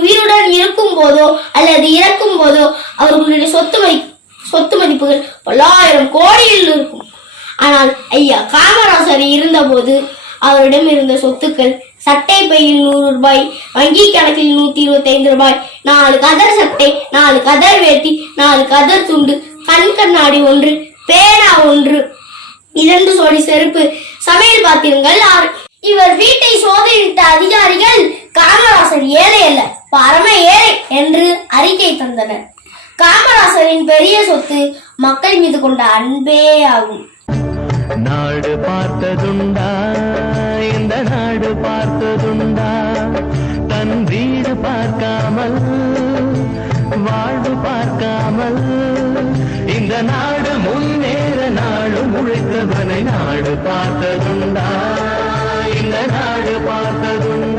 உயிருடன் இருக்கும் போதோ அல்லது இறக்கும் போதோ அவர்களுடைய சொத்து மதிப்புகள் பல்லாயிரம் கோடியில் இருக்கும். ஆனால் ஐயா காமராசர் இருந்தபோது அவரிடம் இருந்த சொத்துக்கள் சட்டை பையில் 100 ரூபாய், வங்கி கணக்கில் 125 ரூபாய், 4 கதர் சட்டை, 4 கதர் வேட்டி, 4 கதர் துண்டு, கண் கண்ணாடி 1, பேனா 1, 2 சோடி செருப்பு, சமையல் பாத்திரங்கள் 6. இவர் வீட்டை சோதனையிட்ட அதிகாரிகள் காமராசர் ஏழை அல்ல, பரம ஏழை என்று அறிக்கை தந்தனர். காமராசரின் பெரிய சொத்து மக்கள் மீது கொண்ட அன்பே ஆகும். நாடு பார்த்ததுண்டா, இந்த நாடு பார்த்ததுண்டா, தன் வீடு பார்க்காமல் வாழ்வு பார்க்காமல் இந்த நாடு முன்னேற நாடு உழைத்தவனை நாடு பார்த்ததுண்டா, இந்த நாடு பார்த்ததுண்டா.